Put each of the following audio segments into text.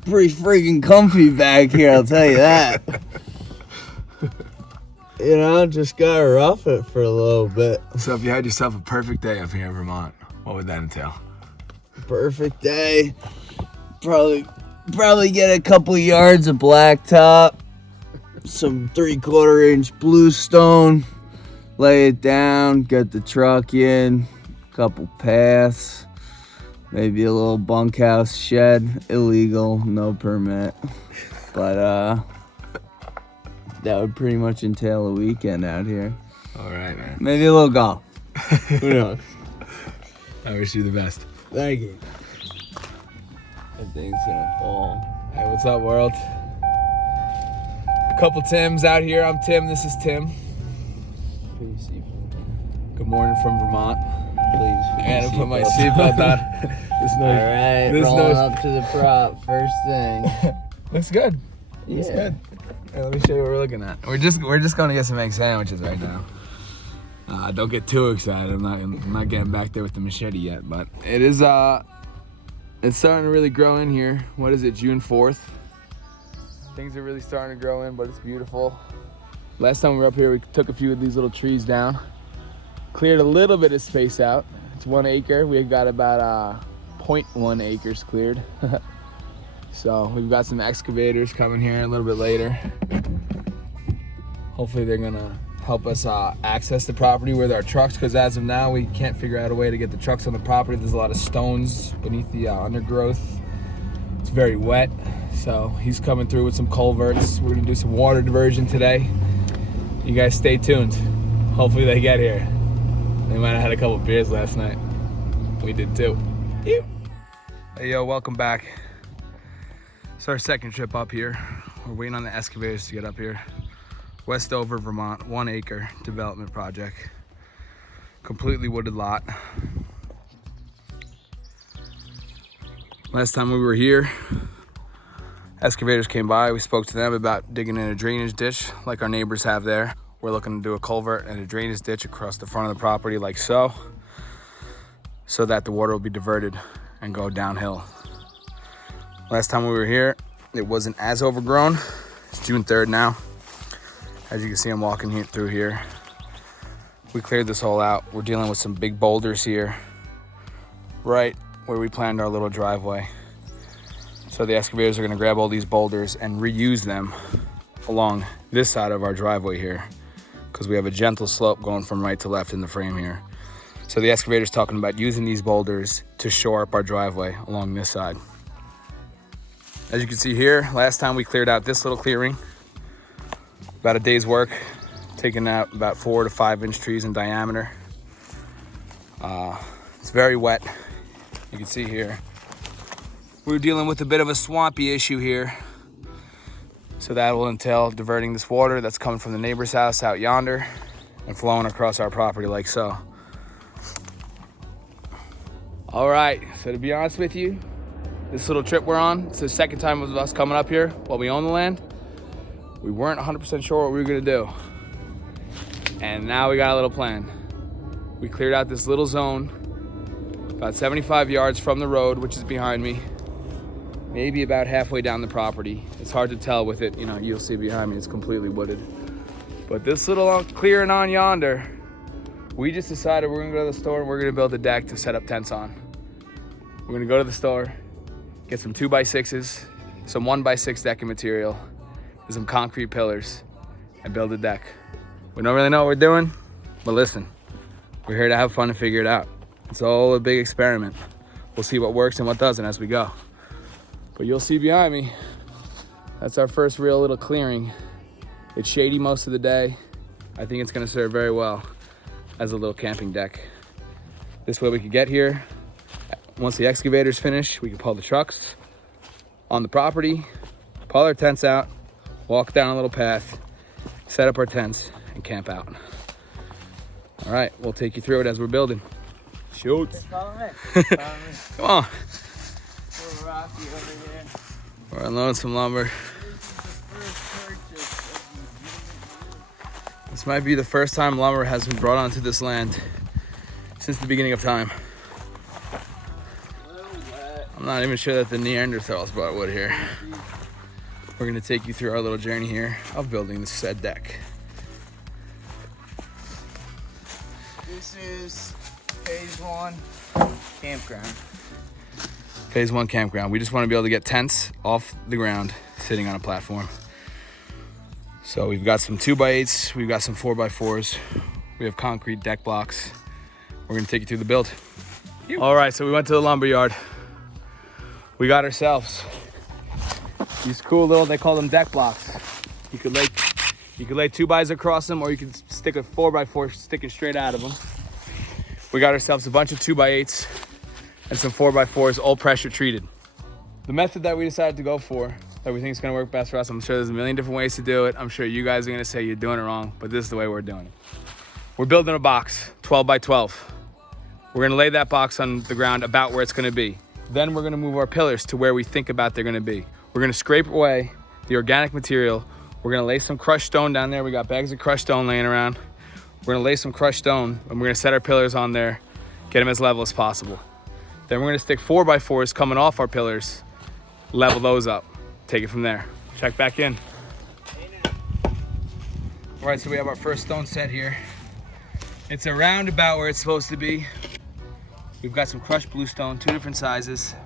pretty freaking comfy back here, I'll tell you that. You know, just gotta rough it for a little bit. So if you had yourself a perfect day up here in Vermont, what would that entail? Perfect day. Probably get a couple yards of blacktop, some 3/4 inch bluestone, lay it down, get the truck in, couple paths, maybe a little bunkhouse shed, illegal, no permit. But that would pretty much entail a weekend out here. All right, man. Maybe a little golf. Who knows? I wish you the best. Thank you. That thing's gonna fall. Hey, what's up, world? A couple Tims out here. I'm Tim. This is Tim. Please, Good morning from Vermont. please. I gotta put my seatbelt on. Alright, rolling up to the prop, first thing. Looks good. Looks Yeah. good. Hey, let me show you what we're looking at. We're just gonna get some egg sandwiches right now. Don't get too excited. I'm not getting back there with the machete yet, but it is it's starting to really grow in here. What is it, June 4th? Things are really starting to grow in, but it's beautiful. Last time we were up here, we took a few of these little trees down, cleared a little bit of space out. It's 1 acre. We got about 0.1 acres cleared. So we've got some excavators coming here a little bit later. Hopefully they're gonna help us access the property with our trucks, because as of now we can't figure out a way to get the trucks on the property. There's a lot of stones beneath the undergrowth. It's very wet, so he's coming through with some culverts. We're gonna do some water diversion today. You guys stay tuned. Hopefully they get here. They might have had a couple beers last night. We did too. Hey yo, welcome back. It's our second trip up here. We're waiting on the excavators to get up here. Westover, Vermont, 1 acre development project. Completely wooded lot. Last time we were here, excavators came by. We spoke to them about digging in a drainage ditch like our neighbors have there. We're looking to do a culvert and a drainage ditch across the front of the property like so that the water will be diverted and go downhill. Last time we were here, it wasn't as overgrown. It's June 3rd now. As you can see, I'm walking through here. We cleared this all out. We're dealing with some big boulders here, right where we planned our little driveway. So the excavators are gonna grab all these boulders and reuse them along this side of our driveway here, because we have a gentle slope going from right to left in the frame here. So the excavator's talking about using these boulders to shore up our driveway along this side. As you can see here, last time we cleared out this little clearing, about a day's work, taking out about 4 to 5 inch trees in diameter. It's very wet. You can see here, we're dealing with a bit of a swampy issue here. So that will entail diverting this water that's coming from the neighbor's house out yonder and flowing across our property like so. All right, so to be honest with you, this little trip we're on, it's the second time of us coming up here while we own the land. We weren't 100% sure what we were gonna do. And now we got a little plan. We cleared out this little zone, about 75 yards from the road, which is behind me, maybe about halfway down the property. It's hard to tell with it, you know, you'll see behind me, it's completely wooded. But this little clearing on yonder, we just decided we're gonna go to the store and we're gonna build a deck to set up tents on. We're gonna go to the store, get some 2x6s, some 1x6 decking material, and some concrete pillars, and build a deck. We don't really know what we're doing, but listen, we're here to have fun and figure it out. It's all a big experiment. We'll see what works and what doesn't as we go. But you'll see behind me, that's our first real little clearing. It's shady most of the day. I think it's gonna serve very well as a little camping deck. This way we could get here. Once the excavator's finished, we can pull the trucks on the property, pull our tents out, walk down a little path, set up our tents, and camp out. All right, we'll take you through it as we're building. Shoot. Follow me. Come on. Little rocky over here. We're unloading some lumber. This might be the first time lumber has been brought onto this land since the beginning of time. I'm not even sure that the Neanderthals brought wood here. We're gonna take you through our little journey here of building the said deck. This is phase 1 campground. Phase 1 campground. We just want to be able to get tents off the ground, sitting on a platform. So we've got some 2x8s, we've got some 4x4s, we have concrete deck blocks. We're gonna take you through the build. All right, so we went to the lumber yard. We got ourselves these cool little, they call them deck blocks. You could lay 2x across them, or you could stick a 4x4 sticking straight out of them. We got ourselves a bunch of 2x8s and some 4x4s, all pressure treated. The method that we decided to go for, that we think is gonna work best for us, I'm sure there's a million different ways to do it. I'm sure you guys are gonna say you're doing it wrong, but this is the way we're doing it. We're building a box, 12 by 12. We're gonna lay that box on the ground about where it's gonna be. Then we're gonna move our pillars to where we think about they're gonna be. We're gonna scrape away the organic material. We're gonna lay some crushed stone down there. We got bags of crushed stone laying around. We're gonna lay some crushed stone, and we're gonna set our pillars on there, get them as level as possible. Then we're gonna stick 4x4s coming off our pillars, level those up, take it from there. Check back in. All right, so we have our first stone set here. It's around about where it's supposed to be. We've got some crushed bluestone, 2 different sizes.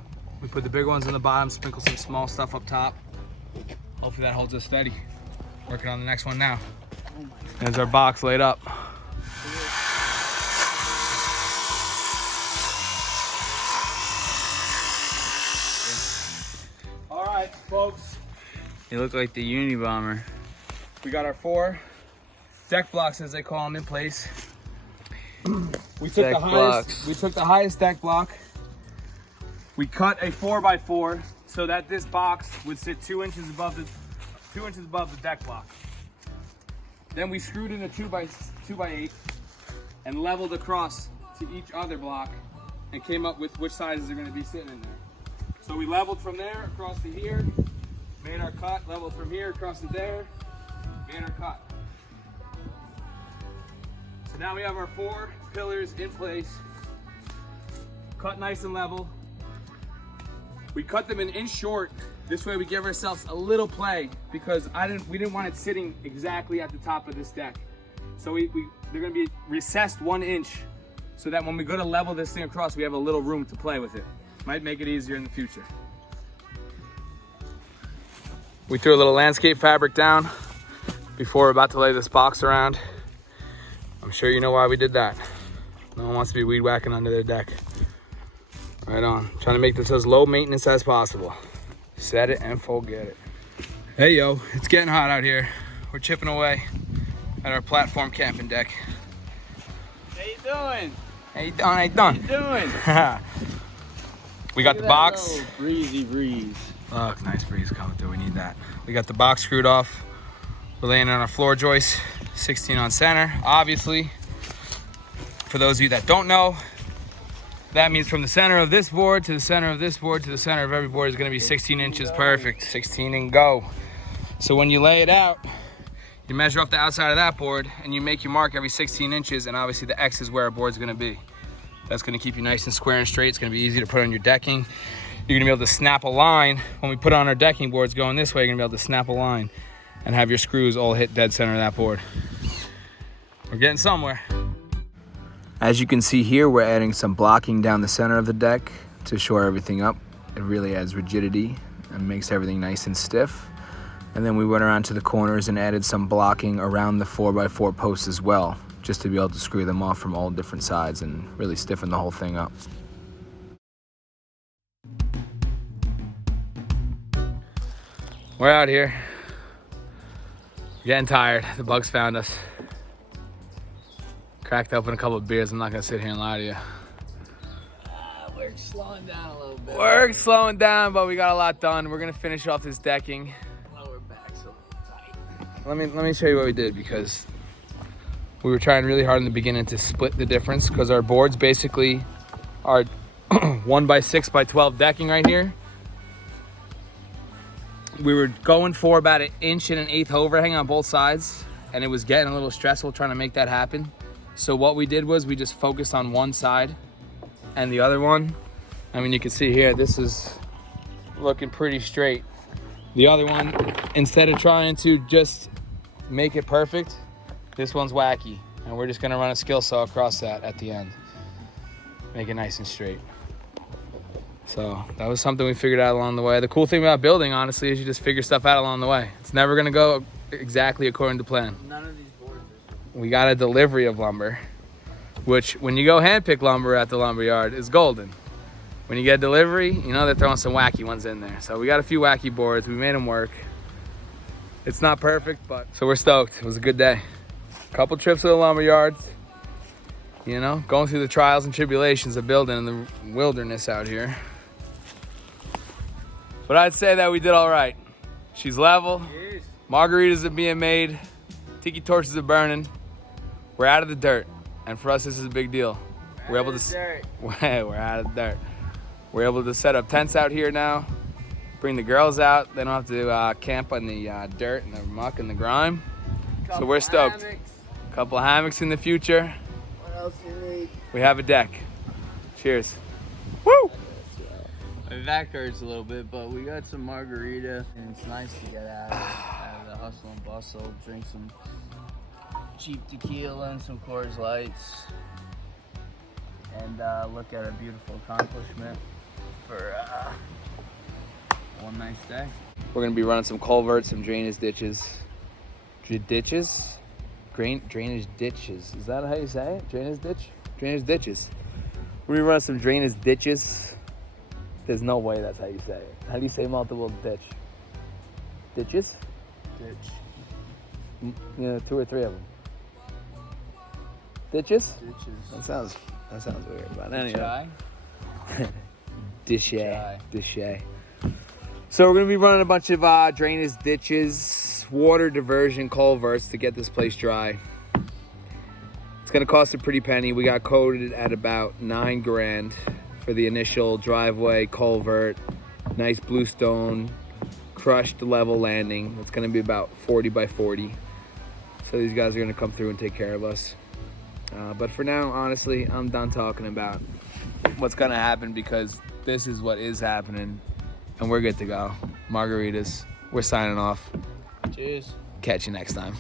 We put the big ones on the bottom, sprinkle some small stuff up top. Hopefully that holds us steady. Working on the next one now. There's our box laid up. All right, folks. You look like the Unabomber. We got our 4 deck blocks, as they call them, in place. We took the highest deck block. We cut a 4x4 so that this box would sit 2 inches above the deck block. Then we screwed in a 2x8 and leveled across to each other block and came up with which sizes are going to be sitting in there. So we leveled from there across to here, made our cut, leveled from here across to there, made our cut. So now we have our 4 pillars in place, cut nice and level. We cut them an inch short. This way we give ourselves a little play, because we didn't want it sitting exactly at the top of this deck. So they're gonna be recessed 1 inch, so that when we go to level this thing across, we have a little room to play with it. Might make it easier in the future. We threw a little landscape fabric down before we're about to lay this box around. I'm sure you know why we did that. No one wants to be weed whacking under their deck. Right on. Trying to make this as low maintenance as possible. Set it and forget it. Hey yo, it's getting hot out here. We're chipping away at our platform camping deck. How you doing? How you doing? How you doing? How you doing? We got the box. Low breezy breeze. Look, nice breeze coming through. We need that. We got the box screwed off. We're laying on our floor joist, 16 on center. Obviously, for those of you that don't know, that means from the center of this board to the center of this board to the center of every board is going to be 16 inches. Perfect. 16 and go. So when you lay it out, you measure off the outside of that board and you make your mark every 16 inches, and obviously the X is where our board's going to be. That's going to keep you nice and square and straight. It's going to be easy to put on your decking. You're going to be able to snap a line. When we put on our decking boards going this way, you're going to be able to snap a line and have your screws all hit dead center of that board. We're getting somewhere. As you can see here, we're adding some blocking down the center of the deck to shore everything up. It really adds rigidity and makes everything nice and stiff. And then we went around to the corners and added some blocking around the 4x4 posts as well, just to be able to screw them off from all different sides and really stiffen the whole thing up. We're out here. Getting tired. The bugs found us. Cracked open a couple of beers. I'm not gonna sit here and lie to you. Work's slowing down a little bit. Work's slowing down, but we got a lot done. We're gonna finish off this decking. Lower back's a little tight. Let me show you what we did, because we were trying really hard in the beginning to split the difference, because our boards basically are 1x6x12 decking right here. We were going for about 1 1/8 inch overhang on both sides, and it was getting a little stressful trying to make that happen. So what we did was we just focused on one side and the other one, I mean, you can see here, this is looking pretty straight. The other one, instead of trying to just make it perfect, this one's wacky. And we're just gonna run a skill saw across that at the end. Make it nice and straight. So that was something we figured out along the way. The cool thing about building, honestly, is you just figure stuff out along the way. It's never gonna go exactly according to plan. None of these boards are... We got a delivery of lumber, which when you go handpick lumber at the lumber yard is golden. When you get delivery, you know they're throwing some wacky ones in there. So we got a few wacky boards. We made them work. It's not perfect, but so we're stoked. It was a good day. Couple trips to the lumber yards. You know, going through the trials and tribulations of building in the wilderness out here. But I'd say that we did all right. She's level. Cheers. Margaritas are being made. Tiki torches are burning. We're out of the dirt. And for us, this is a big deal. We're able to... We're out of the dirt. We're able to set up tents out here now. Bring the girls out. They don't have to camp on the dirt and the muck and the grime. So we're stoked. Couple of hammocks in the future. What else you need? We have a deck. Cheers. Woo! My back hurts a little bit, but we got some margarita, and it's nice to get out of the hustle and bustle, drink some cheap tequila and some Coors Lights, and look at a beautiful accomplishment for one nice day. We're gonna be running some culverts, some drainage ditches. Ditches? Drainage ditches. Is that how you say it? Drainage ditch? Drainage ditches. We're gonna be running some drainage ditches. There's no way that's how you say it. How do you say multiple ditch? Ditches? Ditch. You know, 2 or 3 of them. Ditches? Ditches. That sounds weird, but anyway. Try. Dishay. So we're gonna be running a bunch of drainage ditches, water diversion culverts to get this place dry. It's gonna cost a pretty penny. We got quoted at about $9 grand for the initial driveway, culvert, nice bluestone, crushed level landing. It's gonna be about 40 by 40. So these guys are gonna come through and take care of us. But for now, honestly, I'm done talking about what's gonna happen because this is what is happening and we're good to go. Margaritas, we're signing off. Cheers. Catch you next time.